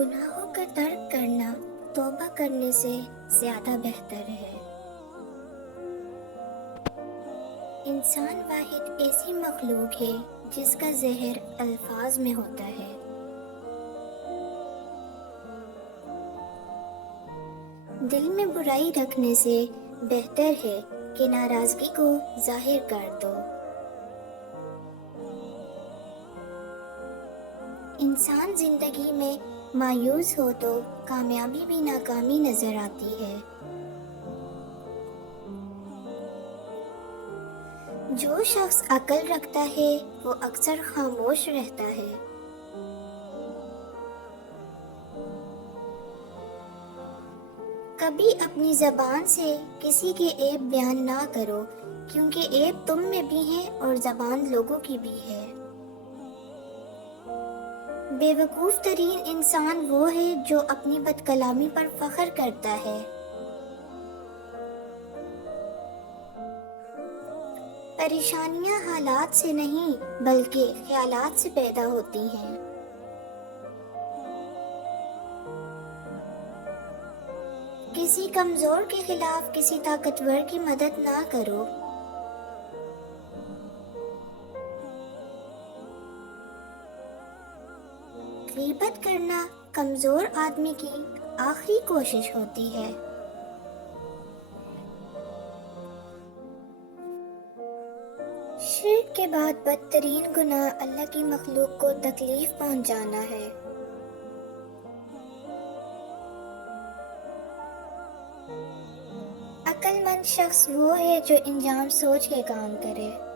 گناہوں کا ترک کرنا توبہ کرنے سے زیادہ بہتر ہے۔ انسان واحد ایسی مخلوق ہے جس کا زہر الفاظ میں ہوتا ہے۔ دل میں برائی رکھنے سے بہتر ہے کہ ناراضگی کو ظاہر کر دو۔ انسان زندگی میں مایوس ہو تو کامیابی بھی ناکامی نظر آتی ہے۔ جو شخص عقل رکھتا ہے وہ اکثر خاموش رہتا ہے۔ کبھی اپنی زبان سے کسی کے عیب بیان نہ کرو، کیونکہ عیب تم میں بھی ہے اور زبان لوگوں کی بھی ہے۔ بے وقوف ترین انسان وہ ہے جو اپنی بد کلامی پر فخر کرتا ہے۔ پریشانیاں حالات سے نہیں بلکہ خیالات سے پیدا ہوتی ہیں۔ کسی کمزور کے خلاف کسی طاقتور کی مدد نہ کرو۔ غیبت کرنا کمزور آدمی کی آخری کوشش ہوتی ہے۔ شرک کے بعد بدترین گناہ اللہ کی مخلوق کو تکلیف پہنچانا ہے۔ عقل مند شخص وہ ہے جو انجام سوچ کے کام کرے۔